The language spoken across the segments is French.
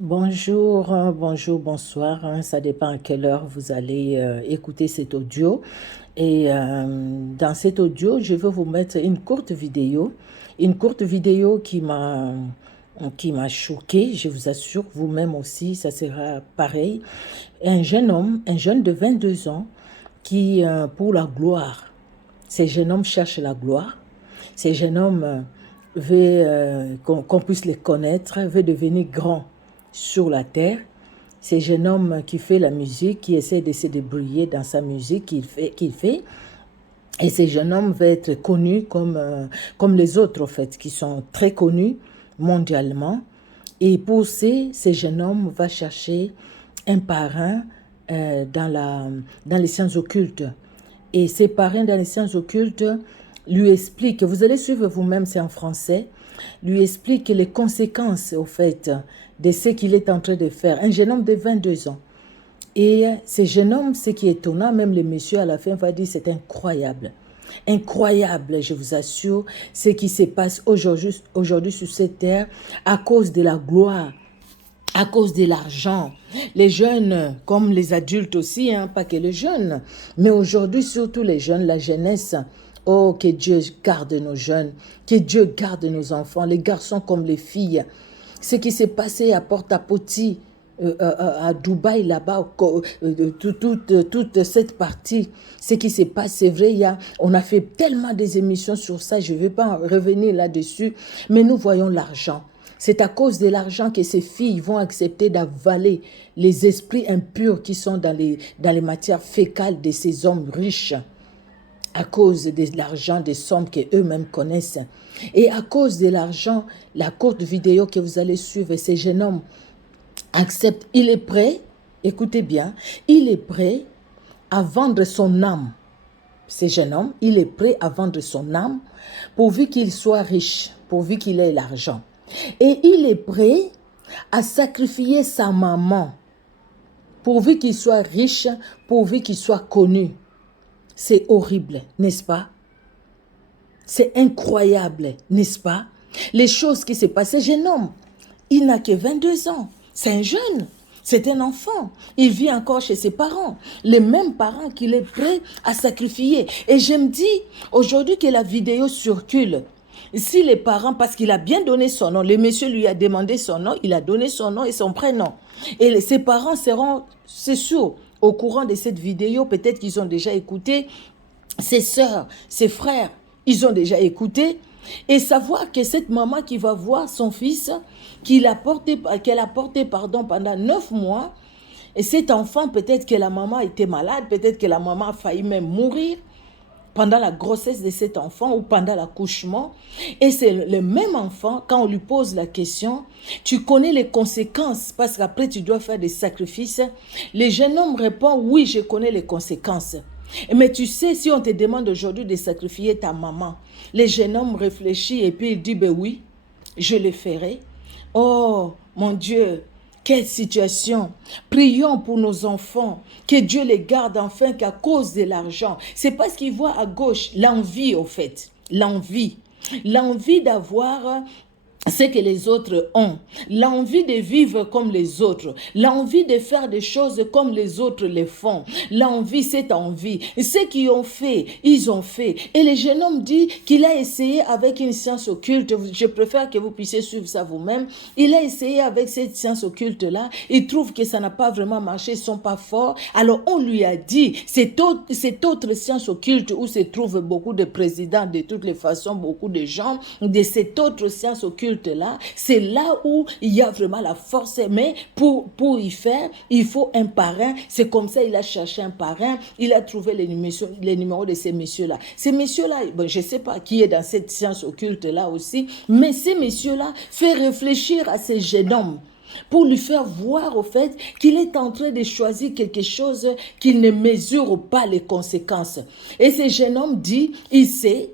Bonjour, bonjour, bonsoir, ça dépend à quelle heure vous allez écouter cet audio. Dans cet audio, je vais vous mettre une courte vidéo qui m'a choquée, je vous assure, vous-même aussi, ça sera pareil. Un jeune homme, un jeune de 22 ans, qui, pour la gloire, ces jeunes hommes cherchent la gloire, ces jeunes hommes veulent qu'on puisse les connaître, veulent devenir grands sur la terre. C'est un jeune homme qui fait la musique, qui essaie de se débrouiller dans sa musique qu'il fait. Et ces jeunes hommes veulent être connus comme les autres, en fait, qui sont très connus mondialement. Et pour ces jeunes hommes va chercher un parrain dans les sciences occultes. Et ces parrains dans les sciences occultes lui expliquent, vous allez suivre vous-même, c'est en français, lui expliquent les conséquences, au fait, de ce qu'il est en train de faire. Un jeune homme de 22 ans. Et ce jeune homme, ce qui est étonnant, même le monsieur à la fin va dire, c'est incroyable. Incroyable, je vous assure, ce qui se passe aujourd'hui sur cette terre à cause de la gloire, à cause de l'argent. Les jeunes, comme les adultes aussi, hein, pas que les jeunes, mais aujourd'hui surtout les jeunes, la jeunesse. Oh, que Dieu garde nos jeunes, que Dieu garde nos enfants, les garçons comme les filles. Ce qui s'est passé à Port-à-Poti, à Dubaï, là-bas, toute cette partie, ce qui se passe, c'est vrai, on a fait tellement des émissions sur ça, je ne vais pas revenir là-dessus, mais nous voyons l'argent. C'est à cause de l'argent que ces filles vont accepter d'avaler les esprits impurs qui sont dans les matières fécales de ces hommes riches, à cause de l'argent, des sommes qu'eux-mêmes connaissent. Et à cause de l'argent, la courte vidéo que vous allez suivre, ces jeunes hommes acceptent, il est prêt, écoutez bien, il est prêt à vendre son âme. Ce jeune homme, il est prêt à vendre son âme pourvu qu'il soit riche, pourvu qu'il ait l'argent. Et il est prêt à sacrifier sa maman pourvu qu'il soit riche, pourvu qu'il soit connu. C'est horrible, n'est-ce pas? C'est incroyable, n'est-ce pas? Les choses qui se passent. Ce jeune homme, il n'a que 22 ans. C'est un jeune. C'est un enfant. Il vit encore chez ses parents. Les mêmes parents qu'il est prêt à sacrifier. Et je me dis, aujourd'hui que la vidéo circule, si les parents, parce qu'il a bien donné son nom, le monsieur lui a demandé son nom, il a donné son nom et son prénom. Et ses parents seront, c'est sûr, au courant de cette vidéo, peut-être qu'ils ont déjà écouté, ses sœurs, ses frères, ils ont déjà écouté. Et savoir que cette maman qui va voir son fils, qu'elle a porté pendant 9 mois, et cet enfant, peut-être que la maman était malade, peut-être que la maman a failli même mourir pendant la grossesse de cet enfant ou pendant l'accouchement. Et c'est le même enfant, quand on lui pose la question, tu connais les conséquences, parce qu'après tu dois faire des sacrifices. Le jeune homme répond, oui, je connais les conséquences. Mais tu sais, si on te demande aujourd'hui de sacrifier ta maman, le jeune homme réfléchit et puis il dit, ben oui, je le ferai. Oh, mon Dieu, quelle situation. Prions pour nos enfants, que Dieu les garde enfin qu'à cause de l'argent. C'est parce qu'ils voient à gauche l'envie, au fait, l'envie. L'envie d'avoir ce que les autres ont, l'envie de vivre comme les autres, l'envie de faire des choses comme les autres les font, l'envie, cette envie. Ceux qui ont fait, ils ont fait. Et le jeune homme dit qu'il a essayé avec une science occulte, je préfère que vous puissiez suivre ça vous-même, il a essayé avec cette science occulte-là, il trouve que ça n'a pas vraiment marché, ils ne sont pas forts, alors on lui a dit, cette autre science occulte où se trouvent beaucoup de présidents, de toutes les façons, beaucoup de gens, de cette autre science occulte là, c'est là où il y a vraiment la force, mais pour y faire, il faut un parrain. C'est comme ça il a cherché un parrain, il a trouvé les numéros de ces messieurs-là. Ces messieurs-là, bon, je ne sais pas qui est dans cette science occulte-là aussi, mais ces messieurs-là font réfléchir à ces jeunes hommes pour lui faire voir au fait qu'il est en train de choisir quelque chose qu'il ne mesure pas les conséquences. Et ce jeune homme dit, il sait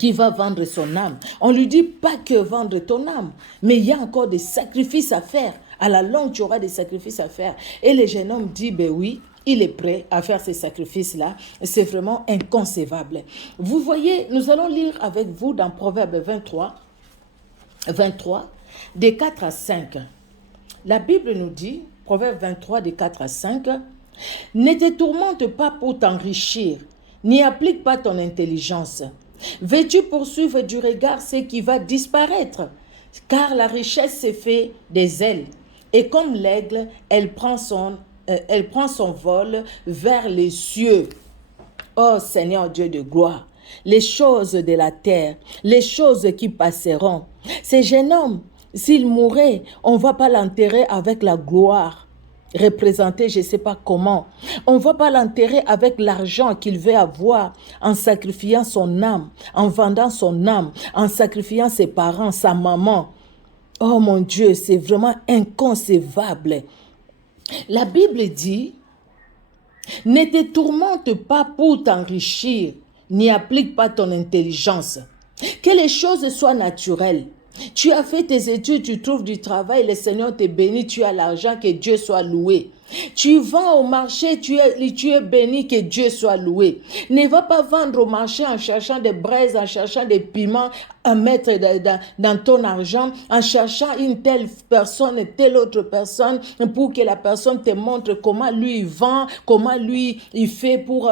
qui va vendre son âme. On lui dit pas que vendre ton âme, mais il y a encore des sacrifices à faire. À la longue, tu auras des sacrifices à faire. Et le jeune homme dit, ben oui, il est prêt à faire ces sacrifices-là. C'est vraiment inconcevable. Vous voyez, nous allons lire avec vous dans Proverbe 23, des 4 à 5. La Bible nous dit, Proverbe 23, de 4 à 5, « Ne te tourmente pas pour t'enrichir, n'y applique pas ton intelligence. Veux-tu poursuivre du regard ce qui va disparaître? Car la richesse se fait des ailes, et comme l'aigle, elle prend son vol vers les cieux. Ô Seigneur Dieu de gloire, les choses de la terre, les choses qui passeront. Ce jeune homme, s'il mourait, on ne va pas l'enterrer avec la gloire représentée, je ne sais pas comment. On ne va pas l'enterrer avec l'argent qu'il veut avoir en sacrifiant son âme, en vendant son âme, en sacrifiant ses parents, sa maman. Oh mon Dieu, c'est vraiment inconcevable. La Bible dit, ne te tourmente pas pour t'enrichir, n'y applique pas ton intelligence. Que les choses soient naturelles. Tu as fait tes études, tu trouves du travail, le Seigneur te bénit, tu as l'argent, que Dieu soit loué. Tu vas au marché, tu es béni, que Dieu soit loué. Ne va pas vendre au marché en cherchant des braises, en cherchant des piments à mettre dans ton argent, en cherchant une telle personne, telle autre personne, pour que la personne te montre comment lui il vend, comment lui il fait pour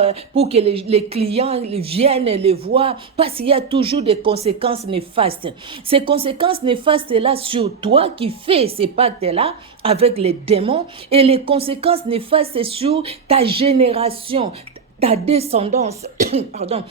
que les clients viennent les voir, parce qu'il y a toujours des conséquences néfastes. Ces conséquences néfastes-là sur toi qui fais ces pactes-là avec les démons, et les conséquences néfastes sur ta génération, ta descendance, pardon,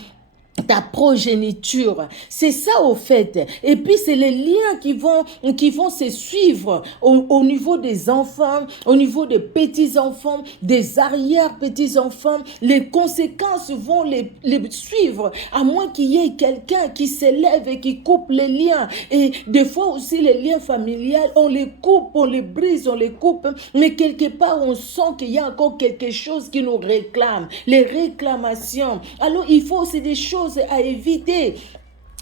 ta progéniture. C'est ça au fait. Et puis c'est les liens qui vont se suivre au niveau des enfants, au niveau des petits-enfants, des arrière-petits-enfants. Les conséquences vont les suivre, à moins qu'il y ait quelqu'un qui s'élève et qui coupe les liens. Et des fois aussi les liens familiaux, on les coupe, on les brise, on les coupe, mais quelque part on sent qu'il y a encore quelque chose qui nous réclame. Les réclamations. Alors il faut aussi des choses à éviter.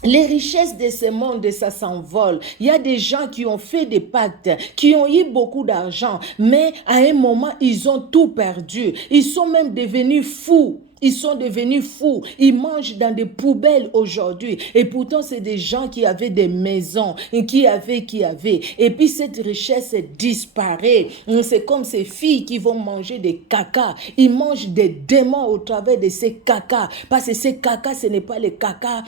Les richesses de ce monde, ça s'envole. Il y a des gens qui ont fait des pactes, qui ont eu beaucoup d'argent, mais à un moment, ils ont tout perdu. Ils sont même devenus fous. Ils sont devenus fous. Ils mangent dans des poubelles aujourd'hui. Et pourtant, c'est des gens qui avaient des maisons, qui avaient. Et puis, cette richesse disparaît. C'est comme ces filles qui vont manger des caca. Ils mangent des démons au travers de ces caca. Parce que ces caca, ce n'est pas les caca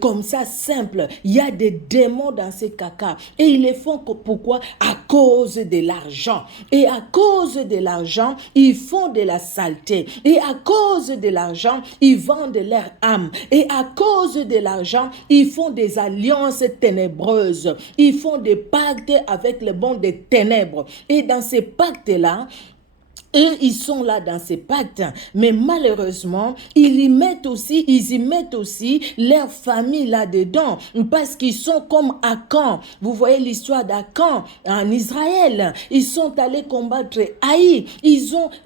comme ça, simple. Il y a des démons dans ces caca. Et ils les font pourquoi? À cause de l'argent. Et à cause de l'argent, ils font de la saleté. Et à cause de l'argent, ils vendent leur âme. Et à cause de l'argent, ils font des alliances ténébreuses. Ils font des pactes avec le bon des ténèbres. Et dans ces pactes-là, eux, ils sont là dans ces pactes, mais malheureusement, ils y mettent aussi leur famille là-dedans, parce qu'ils sont comme Akan. Vous voyez l'histoire d'Akan en Israël. Ils sont allés combattre Haï. Israël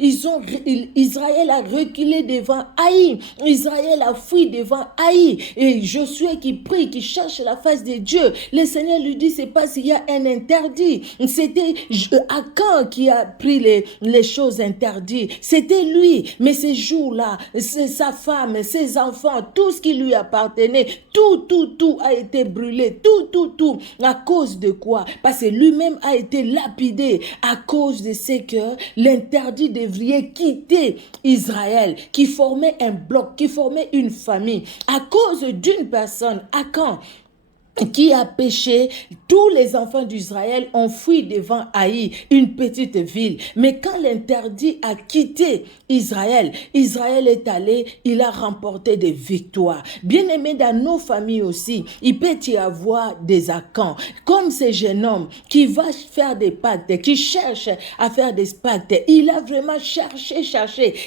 a reculé devant Haï. Israël a fui devant Haï. Et Josué qui prie, qui cherche la face de Dieu. Le Seigneur lui dit, c'est pas s'il y a un interdit. C'était Akan qui a pris les choses interdit. C'était lui, mais ces jours-là, sa femme, ses enfants, tout ce qui lui appartenait, tout a été brûlé, tout, à cause de quoi? Parce que lui-même a été lapidé à cause de ce que l'interdit devrait quitter Israël, qui formait un bloc, qui formait une famille, à cause d'une personne, Akan, qui a péché. Tous les enfants d'Israël ont fui devant Haï, une petite ville. Mais quand l'interdit a quitté Israël, Israël est allé, il a remporté des victoires. Bien aimé, dans nos familles aussi, il peut y avoir des Akans, comme ce jeune homme qui va faire des pactes, qui cherche à faire des pactes. Il a vraiment cherché,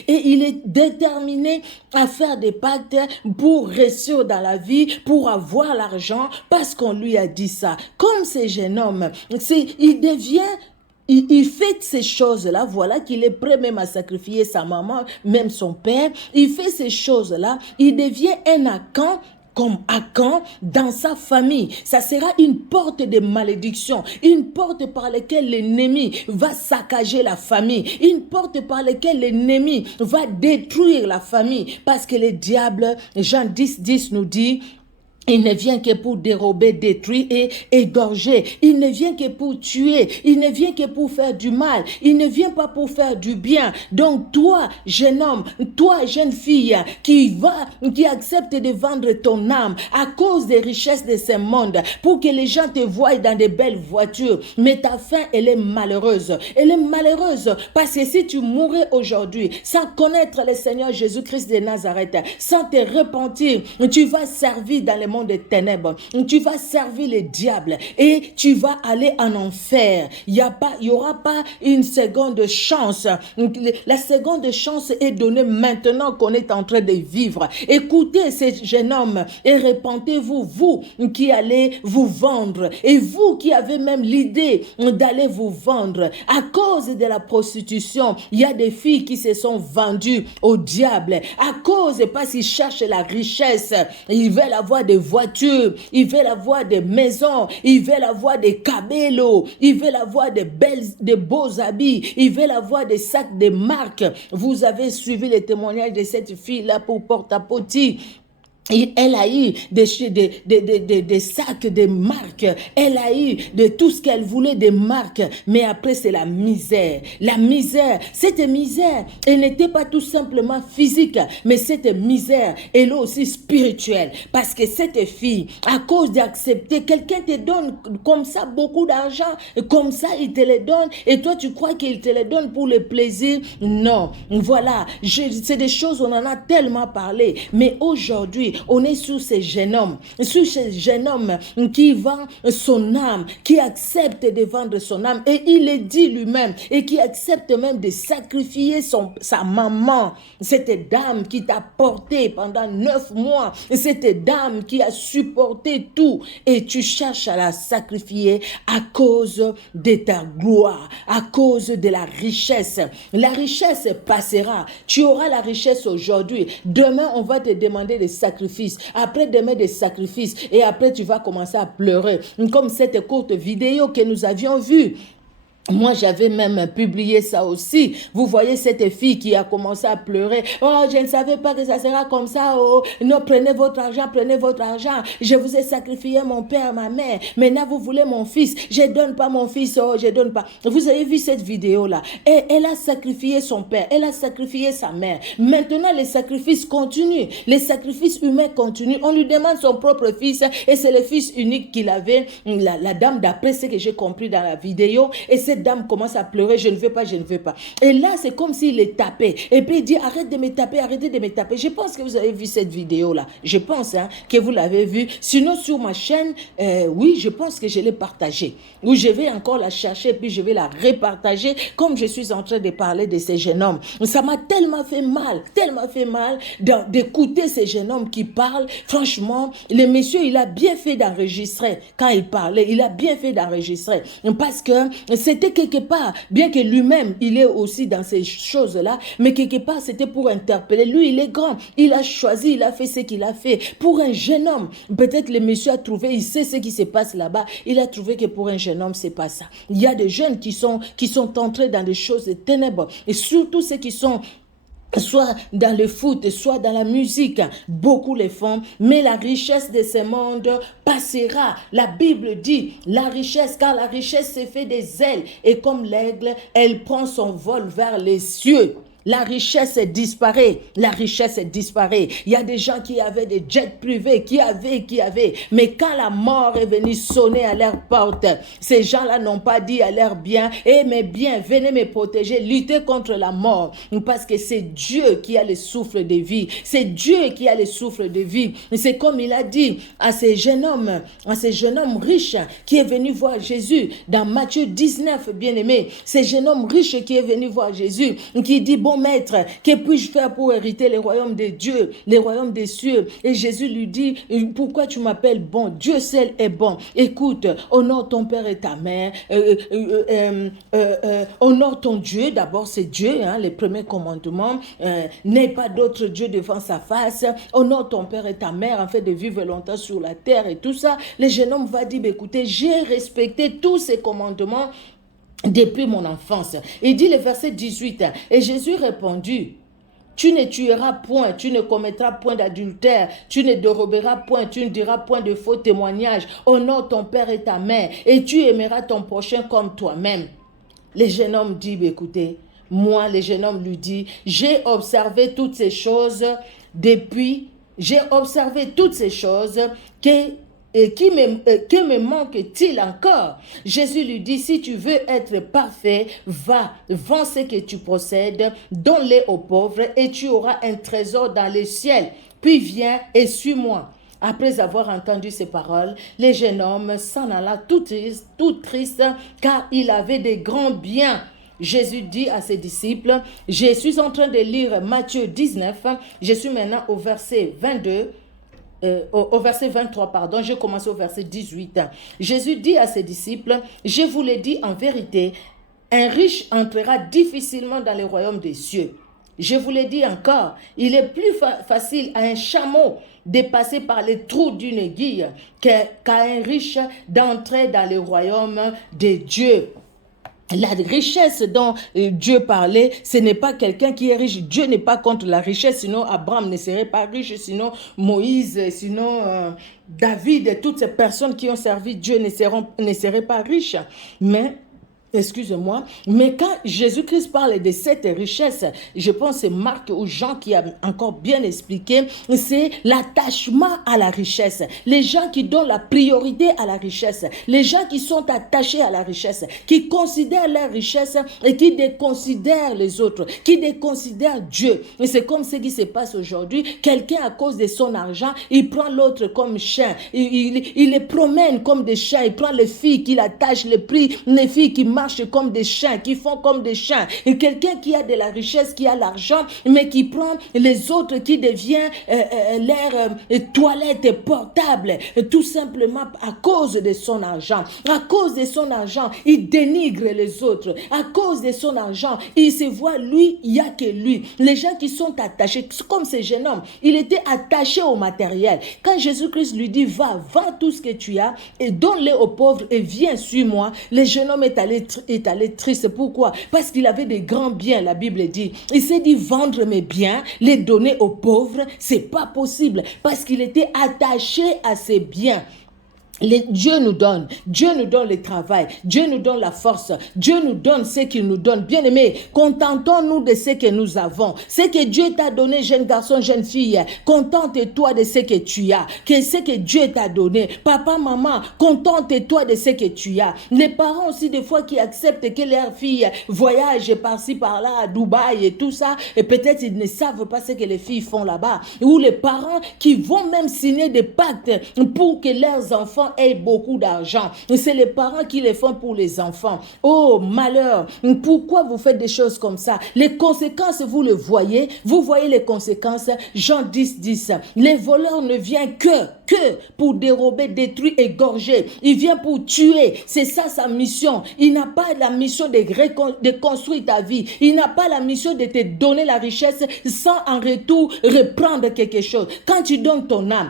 et il est déterminé à faire des pactes pour réussir dans la vie, pour avoir l'argent, parce qu'on lui a dit ça. Comme ce jeune homme, il fait ces choses-là, voilà qu'il est prêt même à sacrifier sa maman, même son père. Il fait ces choses-là, il devient un Akan, comme Akan dans sa famille. Ça sera une porte de malédiction, une porte par laquelle l'ennemi va saccager la famille, une porte par laquelle l'ennemi va détruire la famille, parce que le diable, Jean 10, 10 nous dit, Il ne vient que pour dérober, détruire et égorger. Il ne vient que pour tuer. Il ne vient que pour faire du mal. Il ne vient pas pour faire du bien. Donc toi, jeune homme, toi, jeune fille, qui accepte de vendre ton âme à cause des richesses de ce monde, pour que les gens te voient dans de belles voitures. Mais ta fin, elle est malheureuse. Elle est malheureuse parce que si tu mourrais aujourd'hui sans connaître le Seigneur Jésus-Christ de Nazareth, sans te repentir, tu vas servir dans le monde des ténèbres, tu vas servir le diable et tu vas aller en enfer. Il y aura pas une seconde chance. La seconde chance est donnée maintenant qu'on est en train de vivre. Écoutez ces jeunes hommes et repentez-vous, vous qui allez vous vendre et vous qui avez même l'idée d'aller vous vendre à cause de la prostitution. Il y a des filles qui se sont vendues au diable à cause parce qu'ils cherchent la richesse. Ils veulent avoir des voitures, ils veulent avoir des maisons, ils veulent avoir des cabellos, ils veulent avoir des beaux habits, ils veulent avoir des sacs de marque. Vous avez suivi les témoignages de cette fille-là pour Porte-à-Potty. Et elle a eu des sacs de marques, elle a eu de tout ce qu'elle voulait des marques, mais après c'est la misère. La misère, cette misère, elle n'était pas tout simplement physique, mais cette misère, elle est aussi spirituelle. Parce que cette fille, à cause d'accepter, quelqu'un te donne comme ça beaucoup d'argent, comme ça il te le donne, et toi tu crois qu'il te le donne pour le plaisir? Non, voilà, c'est des choses, on en a tellement parlé, mais aujourd'hui, on est sur ces jeunes hommes qui vend son âme, qui accepte de vendre son âme, et il le dit lui-même, et qui accepte même de sacrifier sa maman, cette dame qui t'a porté pendant 9 mois, cette dame qui a supporté tout, et tu cherches à la sacrifier à cause de ta gloire, à cause de la richesse. La richesse passera, tu auras la richesse aujourd'hui, demain on va te demander des sacrifices, après demain des sacrifices, et après tu vas commencer à pleurer, comme cette courte vidéo que nous avions vue. Moi, j'avais même publié ça aussi. Vous voyez cette fille qui a commencé à pleurer. Oh, je ne savais pas que ça sera comme ça. Oh, non, prenez votre argent, prenez votre argent. Je vous ai sacrifié mon père, ma mère. Maintenant, vous voulez mon fils. Je donne pas mon fils. Oh, je donne pas. Vous avez vu cette vidéo-là? Et elle a sacrifié son père. Elle a sacrifié sa mère. Maintenant, les sacrifices continuent. Les sacrifices humains continuent. On lui demande son propre fils et c'est le fils unique qu'il avait. La dame, d'après ce que j'ai compris dans la vidéo, et cette dame commence à pleurer, je ne veux pas, je ne veux pas. Et là, c'est comme s'il les tapait. Et puis il dit, arrête de me taper, arrêtez de me taper. Je pense que vous avez vu cette vidéo-là. Je pense que vous l'avez vue. Sinon, sur ma chaîne, oui, je pense que je l'ai partagée. Ou je vais encore la chercher, puis je vais la repartager, comme je suis en train de parler de ces jeunes hommes. Ça m'a tellement fait mal d'écouter ces jeunes hommes qui parlent. Franchement, le monsieur, il a bien fait d'enregistrer. Quand il parlait, il a bien fait d'enregistrer. Parce que c'était quelque part, bien que lui-même, il est aussi dans ces choses-là, mais quelque part, c'était pour interpeller. Lui, il est grand. Il a choisi, il a fait ce qu'il a fait. Pour un jeune homme, peut-être le monsieur a trouvé, il sait ce qui se passe là-bas. Il a trouvé que pour un jeune homme, c'est pas ça. Il y a des jeunes qui sont entrés dans des choses de ténèbres. Et surtout ceux qui sont soit dans le foot, soit dans la musique, beaucoup le font, mais la richesse de ce monde passera. La Bible dit, la richesse, car la richesse se fait des ailes, et comme l'aigle, elle prend son vol vers les cieux. La richesse disparaît, la richesse disparaît. Il y a des gens qui avaient des jets privés, qui avaient. Mais quand la mort est venue sonner à leur porte, ces gens-là n'ont pas dit à leur bien, mes biens, venez me protéger, lutter contre la mort. Parce que c'est Dieu qui a le souffle de vie. C'est Dieu qui a le souffle de vie. C'est comme il a dit à ces jeunes hommes riches qui est venu voir Jésus dans Matthieu 19, bien aimé. Ces jeunes hommes riches qui est venu voir Jésus, qui dit, bon maître, que puis-je faire pour hériter les royaumes de Dieu, les royaumes des cieux? Et Jésus lui dit, pourquoi tu m'appelles bon? Dieu seul est bon. Écoute, honore ton père et ta mère, honore ton Dieu, d'abord c'est Dieu, les premiers commandements, n'aie pas d'autre Dieu devant sa face, honore ton père et ta mère afin de vivre longtemps sur la terre et tout ça. Le jeune homme va dire, écoutez, j'ai respecté tous ces commandements depuis mon enfance. Il dit le verset 18, et Jésus répondit, Tu ne tueras point, tu ne commettras point d'adultère, tu ne déroberas point, tu ne diras point de faux témoignages. Honore ton père et ta mère, et tu aimeras ton prochain comme toi-même. Le jeune homme dit, écoutez, moi, le jeune homme lui dit, j'ai observé toutes ces choses que me manque-t-il encore? Jésus lui dit, si tu veux être parfait, va, vends ce que tu possèdes, donne-les aux pauvres et tu auras un trésor dans le ciel. Puis viens et suis-moi. Après avoir entendu ces paroles, le jeune homme s'en alla tout triste, car il avait de grands biens. Jésus dit à ses disciples, je suis en train de lire Matthieu 19, je suis maintenant au verset 22, au verset 23, pardon, je commence au verset 18. Jésus dit à ses disciples, je vous le dis en vérité, un riche entrera difficilement dans le royaume des cieux. Je vous le dis encore, il est plus facile à un chameau de passer par les trous d'une aiguille qu'à un riche d'entrer dans le royaume de Dieu. La richesse dont Dieu parlait, ce n'est pas quelqu'un qui est riche. Dieu n'est pas contre la richesse, sinon Abraham ne serait pas riche, sinon Moïse, sinon David et toutes ces personnes qui ont servi Dieu ne seraient pas riches. Mais quand Jésus-Christ parle de cette richesse, je pense que c'est Marc ou Jean qui a encore bien expliqué, c'est l'attachement à la richesse. Les gens qui donnent la priorité à la richesse, les gens qui sont attachés à la richesse, qui considèrent leur richesse et qui déconsidèrent les autres, qui déconsidèrent Dieu. Et c'est comme ce qui se passe aujourd'hui. Quelqu'un, à cause de son argent, il prend l'autre comme chien. Il les promène comme des chiens. Il prend les filles qu'il attache, les filles qui marchent comme des chiens, qui font comme des chiens. Et quelqu'un qui a de la richesse, qui a l'argent, mais qui prend les autres, qui devient leur toilette portable, tout simplement à cause de son argent. À cause de son argent, il dénigre les autres. À cause de son argent, il se voit, lui, il n'y a que lui. Les gens qui sont attachés, comme ce jeune homme, il était attaché au matériel. Quand Jésus-Christ lui dit, va, vends tout ce que tu as et donne-les aux pauvres et viens, suis-moi, le jeune homme est allé triste. Pourquoi? Parce qu'il avait des grands biens, la Bible dit. Il s'est dit, vendre mes biens, les donner aux pauvres, c'est pas possible parce qu'il était attaché à ses biens. Dieu nous donne le travail, Dieu nous donne la force, Dieu nous donne ce qu'il nous donne. Bien aimé, contentons-nous de ce que nous avons, ce que Dieu t'a donné, jeune garçon, jeune fille. Contente-toi de ce que tu as, ce que Dieu t'a donné. Papa, maman, contente-toi de ce que tu as. Les parents aussi, des fois, qui acceptent que leurs filles voyagent par-ci, par-là, à Dubaï et tout ça, et peut-être ils ne savent pas ce que les filles font là-bas. Ou les parents qui vont même signer des pactes pour que leurs enfants aient beaucoup d'argent. C'est les parents qui les font pour les enfants. Oh, malheur! Pourquoi vous faites des choses comme ça? Les conséquences, vous le voyez. Vous voyez les conséquences. Jean 10, 10. Les voleurs ne viennent que pour dérober, détruire, égorger. Il vient pour tuer. C'est ça sa mission. Il n'a pas la mission de construire ta vie. Il n'a pas la mission de te donner la richesse sans en retour reprendre quelque chose. Quand tu donnes ton âme,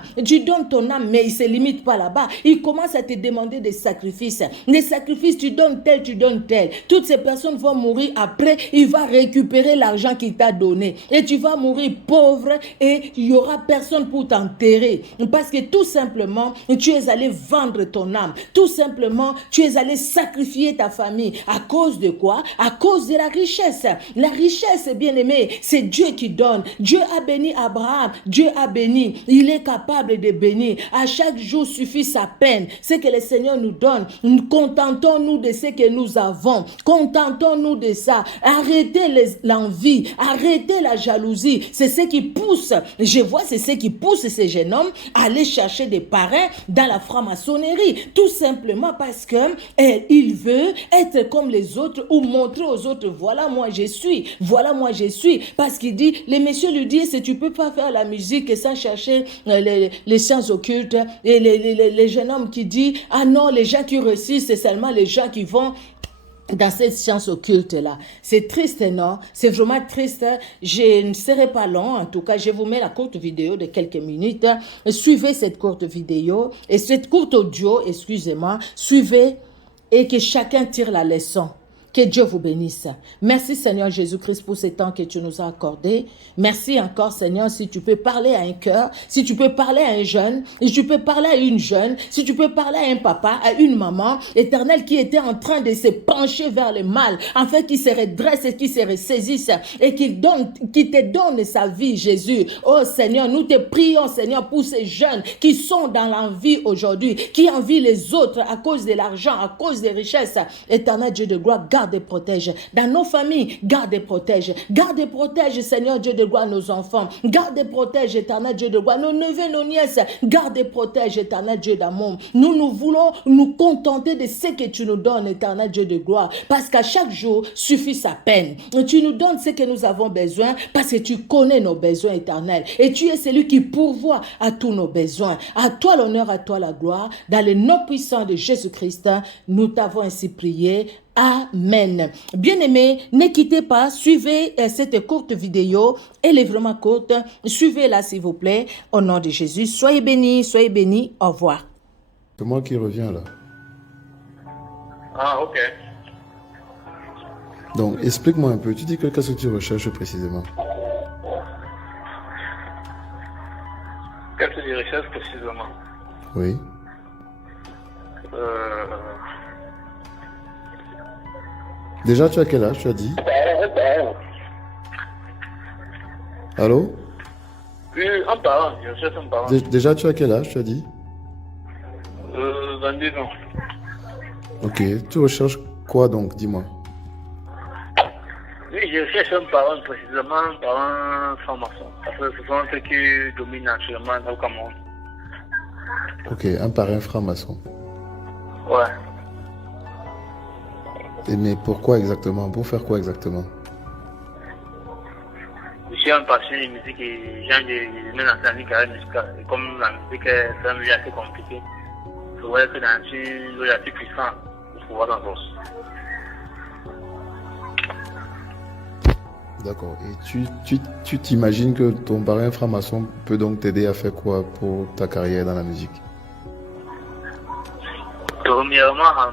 mais il ne se limite pas là-bas. Il commence à te demander des sacrifices. Des sacrifices, tu donnes tel. Toutes ces personnes vont mourir après. Il va récupérer l'argent qu'il t'a donné. Et tu vas mourir pauvre et il n'y aura personne pour t'enterrer. Parce que tout simplement, tu es allé vendre ton âme. Tout simplement, tu es allé sacrifier ta famille. À cause de quoi? À cause de la richesse. La richesse, bien aimé, c'est Dieu qui donne. Dieu a béni Abraham. Dieu a béni. Il est capable de bénir. À chaque jour suffit sa peine. Ce que le Seigneur nous donne. Contentons-nous de ce que nous avons. Contentons-nous de ça. Arrêtez l'envie. Arrêtez la jalousie. C'est ce qui pousse. C'est ce qui pousse ces jeunes hommes à aller chercher des parrains dans la franc-maçonnerie. Tout simplement parce que il veut être comme les autres ou montrer aux autres, voilà moi je suis. Parce qu'il dit, les messieurs lui disent, tu peux pas faire la musique sans chercher les sciences occultes. Et les jeunes hommes qui disent, ah non, les gens qui réussissent, c'est seulement les gens qui vont dans cette science occulte-là. C'est triste, non? C'est vraiment triste. Je ne serai pas long. En tout cas, je vous mets la courte vidéo de quelques minutes. Suivez cette courte vidéo et cette courte audio, excusez-moi. Suivez et que chacun tire la leçon. Que Dieu vous bénisse. Merci Seigneur Jésus-Christ pour ce temps que tu nous as accordé. Merci encore Seigneur si tu peux parler à un cœur, si tu peux parler à un jeune, si tu peux parler à une jeune, si tu peux parler à un papa, à une maman, Éternel, qui était en train de se pencher vers le mal, afin qu'il se redresse et qu'il se ressaisisse et qu'il te donne sa vie, Jésus. Oh Seigneur, nous te prions Seigneur pour ces jeunes qui sont dans l'envie aujourd'hui, qui envient les autres à cause de l'argent, à cause des richesses. Éternel Dieu de gloire, garde et protège. Dans nos familles, garde et protège. Garde et protège, Seigneur Dieu de gloire, nos enfants. Garde et protège, Éternel Dieu de gloire, nos neveux, nos nièces. Garde et protège, Éternel Dieu d'amour. Nous voulons nous contenter de ce que tu nous donnes, Éternel Dieu de gloire, parce qu'à chaque jour suffit sa peine. Tu nous donnes ce que nous avons besoin parce que tu connais nos besoins éternels et tu es celui qui pourvoit à tous nos besoins. À toi l'honneur, à toi la gloire. Dans le nom puissant de Jésus-Christ, nous t'avons ainsi prié. Amen. Bien-aimés, ne quittez pas, suivez cette courte vidéo. Elle est vraiment courte. Suivez-la s'il vous plaît. Au nom de Jésus, soyez bénis, soyez bénis. Au revoir. C'est moi qui reviens là. Ah, ok. Donc, explique-moi un peu. Tu dis que qu'est-ce que tu recherches précisément? Qu'est-ce que je recherche précisément? Oui. Déjà, tu as quel âge, tu as dit? Allô? Oui, un parent. Je cherche un parent. Déjà, tu as quel âge, tu as dit? 22 ans. Ok. Tu recherches quoi donc? Dis-moi. Oui, je cherche un parent précisément, un parent franc-maçon. Parce que ce sont ceux qui dominent actuellement au Cameroun. Ok, un parrain franc-maçon. Ouais. Mais pourquoi exactement? Pour faire quoi exactement? Je suis un passionné de musique et j'ai de me lancer dans une carrière musicale. Et comme la musique est un milieu assez compliqué, je voudrais que dans une milieu assez puissant pour pouvoir s'en sortir. D'accord. Et tu t'imagines que ton parrain franc-maçon peut donc t'aider à faire quoi pour ta carrière dans la musique? Premièrement, à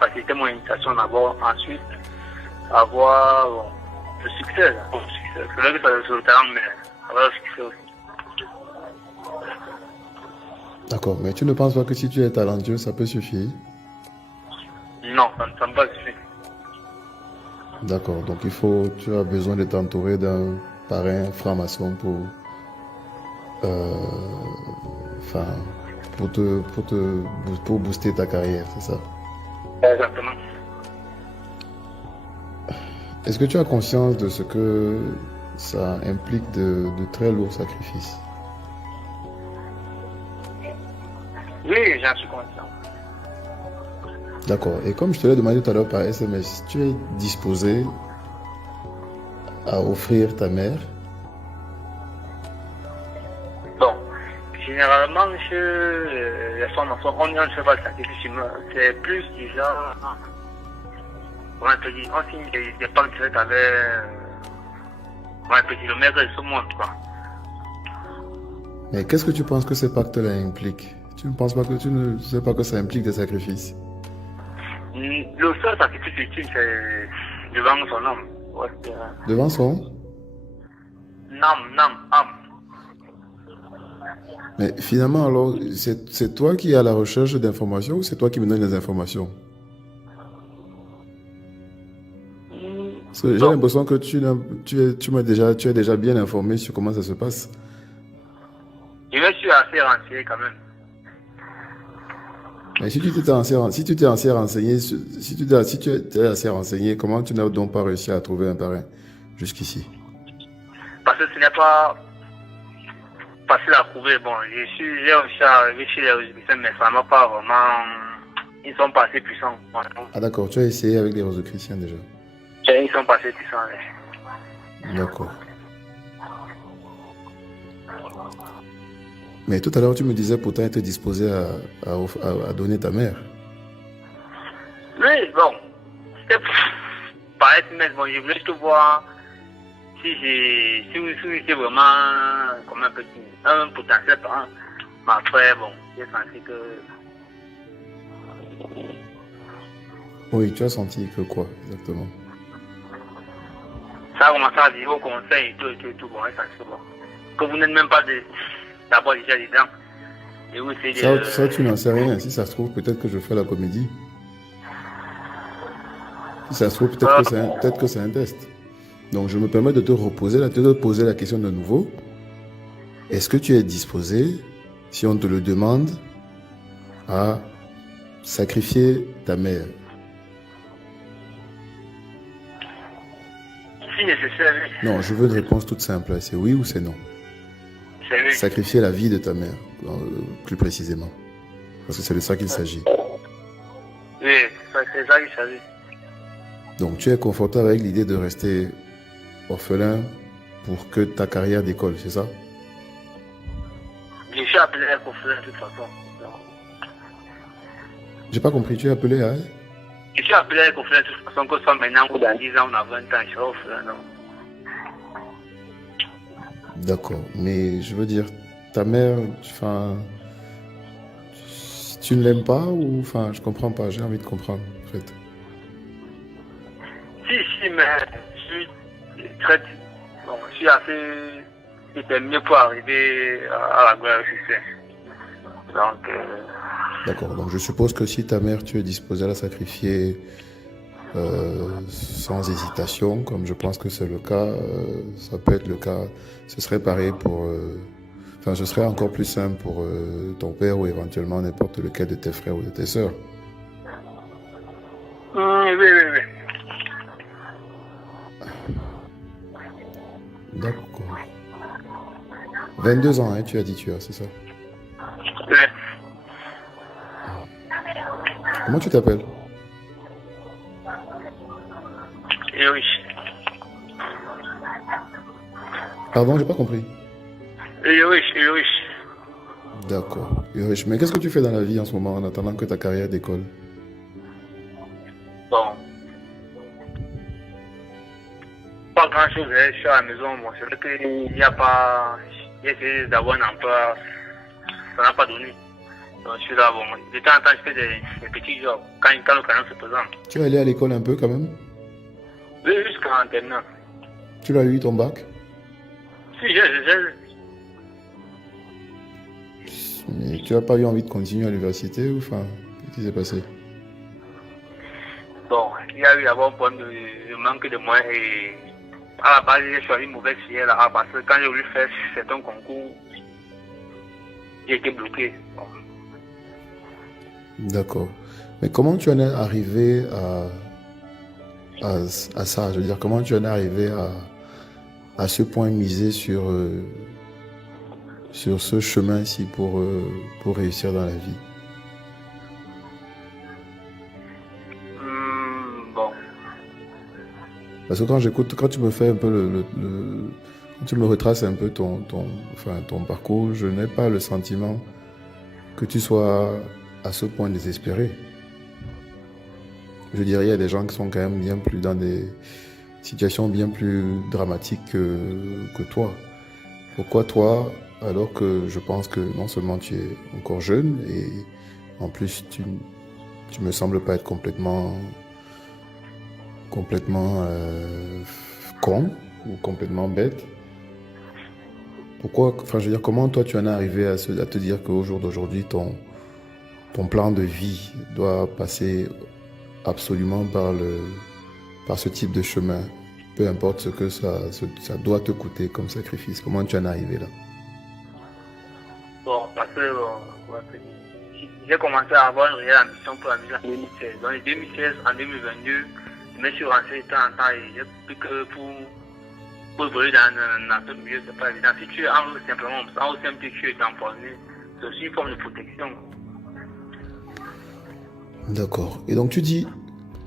faciliter mon initiation d'abord, ensuite avoir le succès. C'est vrai que ça sur le talent, mais avoir le succès aussi. D'accord, mais tu ne penses pas que si tu es talentueux, ça peut suffire? Non, ça ne va pas suffire. D'accord, donc tu as besoin de t'entourer d'un parrain franc-maçon pour booster ta carrière, c'est ça? Exactement. Est-ce que tu as conscience de ce que ça implique de très lourds sacrifices? Oui, j'en suis conscient. D'accord. Et comme je te l'ai demandé tout à l'heure par SMS, tu es disposé à offrir ta mère? Bon, généralement, chez les femmes, on ne fait pas de sacrifice humain. C'est plus du genre, comment on peut dire, on signe des pactes directs avec, comment on peut dire, le maître de ce monde, quoi. Mais qu'est-ce que tu penses que ces pactes-là impliquent? Tu ne sais pas que ça implique des sacrifices? Le seul sacrifice ultime, c'est devant son âme. Ouais, devant son? Âme. Mais finalement, alors, c'est toi qui es à la recherche d'informations ou c'est toi qui me donnes les informations? Parce que j'ai l'impression que tu es déjà bien informé sur comment ça se passe. Je me suis assez renseigné quand même. Mais si tu t'es assez renseigné, comment tu n'as donc pas réussi à trouver un parrain jusqu'ici? Parce que ce n'est pas facile à trouver. Bon, j'ai réussi à arriver chez les Rosicruciens, mais ça m'a pas vraiment. Ils sont pas assez puissants. Ah d'accord, tu as essayé avec les Rosicruciens déjà? Ils sont pas assez puissants. Ouais. D'accord. Mais tout à l'heure, tu me disais pourtant être disposé à donner ta mère. Oui, bon. C'était pas être mais bon, je voulais juste voir si c'est vraiment comme un potentiel parent. Mais après, bon, j'ai senti que Oui, tu as senti que quoi, exactement? Ça a commencé à dire au conseil et tout, bon, ça se bon. Que vous n'êtes même pas d'abord déjà dedans. Et vous essayez Ça, tu n'en sais rien. Si ça se trouve, peut-être que je fais la comédie. Si ça se trouve, peut-être que c'est un test. Donc, je me permets de te poser la question de nouveau. Est-ce que tu es disposé, si on te le demande, à sacrifier ta mère? Si nécessaire, oui. Non, je veux une réponse toute simple. C'est oui ou c'est non? C'est oui. Sacrifier la vie de ta mère, plus précisément. Parce que c'est de ça qu'il s'agit. Oui, c'est ça qu'il s'agit. Donc, tu es confortable avec l'idée de rester orphelin pour que ta carrière décolle, c'est ça? Je suis appelé à orphelin de toute façon. J'ai pas compris, tu es appelé à... Je suis appelé à orphelin de toute façon, que ce soit maintenant ou dans 10 ans, on a 20 ans, je serai orphelin, non. D'accord, mais je veux dire, ta mère, enfin, tu ne l'aimes pas ou, enfin, je comprends pas, j'ai envie de comprendre, en fait. Si, mais je suis très, bon, je suis assez déterminé pour arriver à la gloire du succès. Donc, D'accord, donc je suppose que si ta mère, tu es disposé à la sacrifier sans hésitation, comme je pense que c'est le cas, ça peut être le cas, ce serait pareil pour... Enfin, ce serait encore plus simple pour ton père ou éventuellement n'importe lequel de tes frères ou de tes sœurs. oui. D'accord. 22 ans, hein, tu as dit, c'est ça? Oui. Comment tu t'appelles? Erich. Pardon, j'ai pas compris. Erich. D'accord. Yoresh, mais qu'est-ce que tu fais dans la vie en ce moment en attendant que ta carrière décolle? Bon. Pas grand-chose, je suis à la maison. Bon, c'est vrai qu'il n'y a pas... J'ai essayé d'avoir un emploi, ça n'a pas donné. Donc je suis là, bon. De temps en temps, je fais des petits jobs quand l'occasion se présente. Tu es allé à l'école un peu quand même? Oui, jusqu'en terminale. Tu l'as eu ton bac? Si, j'ai... Mais tu n'as pas eu envie de continuer à l'université ou enfin, qu'est-ce qui s'est passé? Bon, il y a eu d'abord un problème de manque de moyens et à la base, j'ai choisi une mauvaise filière là parce que quand j'ai voulu faire certains concours, j'ai été bloqué. Bon. D'accord. Mais comment tu en es arrivé à ça? Je veux dire, comment tu en es arrivé à ce point misé sur ce chemin-ci pour réussir dans la vie? Bon. Parce que quand tu me fais un peu quand tu me retraces un peu ton parcours, je n'ai pas le sentiment que tu sois à ce point désespéré. Je dirais, il y a des gens qui sont quand même bien plus dans des situations bien plus dramatiques que toi. Pourquoi toi, alors que je pense que non seulement tu es encore jeune et en plus tu me sembles pas être complètement con ou complètement bête. Pourquoi, enfin je veux dire, comment toi tu en es arrivé à te dire qu'au jour d'aujourd'hui ton plan de vie doit passer absolument par ce type de chemin, peu importe ce que ça doit te coûter comme sacrifice. Comment tu en es arrivé là? Bon, parce que j'ai commencé à avoir une réelle ambition pour la musique en 2016. Dans les 2016, en 2022, je me suis renseigné de temps en temps et j'ai plus que pour évoluer dans ce milieu, c'est pas évident. Si tu es simplement en OCMT, tu es empoisonné, c'est aussi une forme de protection. D'accord. Et donc tu dis,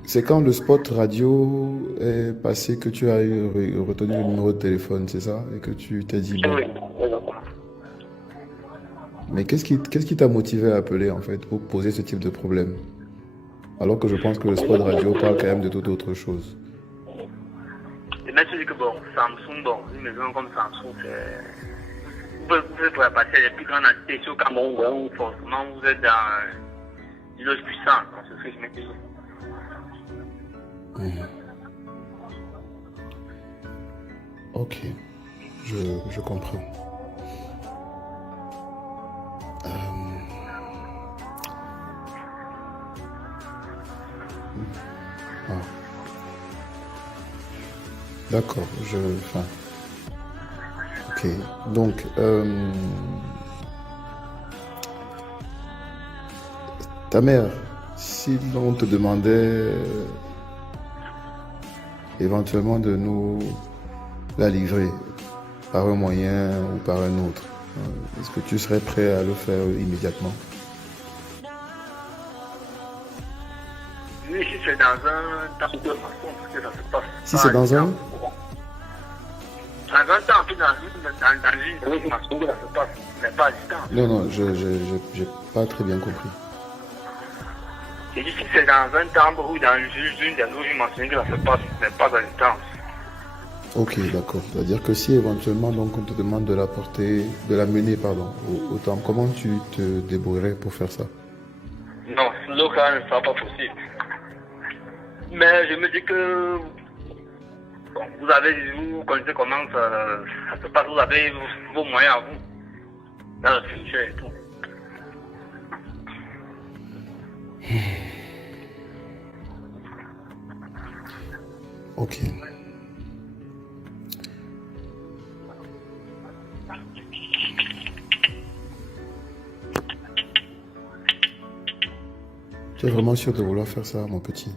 c'est quand le spot radio est passé que tu as retenu le numéro de téléphone, c'est ça? Et que tu t'es dit, bon. Oui. Mais qu'est-ce qui t'a motivé à appeler en fait pour poser ce type de problème? Alors que je pense que le spot radio parle quand même de toute autre chose. Et même si je dis que bon, Samsung, bon, une maison comme Samsung, c'est... Vous pouvez passer les plus grandes entités au Cameroun, où forcément vous êtes dans une autre puissance, c'est ce que je me dis. Ok, je comprends. Ah. D'accord, enfin, ok, donc, ta mère, si l'on te demandait éventuellement de nous la livrer par un moyen ou par un autre, est-ce que tu serais prêt à le faire immédiatement? Oui, si c'est dans un temps de façon que ça se passe. Si c'est dans un... Dans un temps, puis dans une façon que ça se passe, mais pas à distance. Non, j'ai pas très bien compris. Et si c'est dans un temple ou dans une des loges mentionnées que ça se passe, mais pas à distance. Ok, d'accord. C'est-à-dire que si éventuellement donc on te demande de la porter, de la mener, pardon, au temple, comment tu te débrouillerais pour faire ça? Non, le cas ne sera pas possible. Mais je me dis que bon, vous connaissez comment ça se passe, vous avez vos moyens à vous, dans le futur et tout. Ok. Tu es vraiment sûr de vouloir faire ça, mon petit?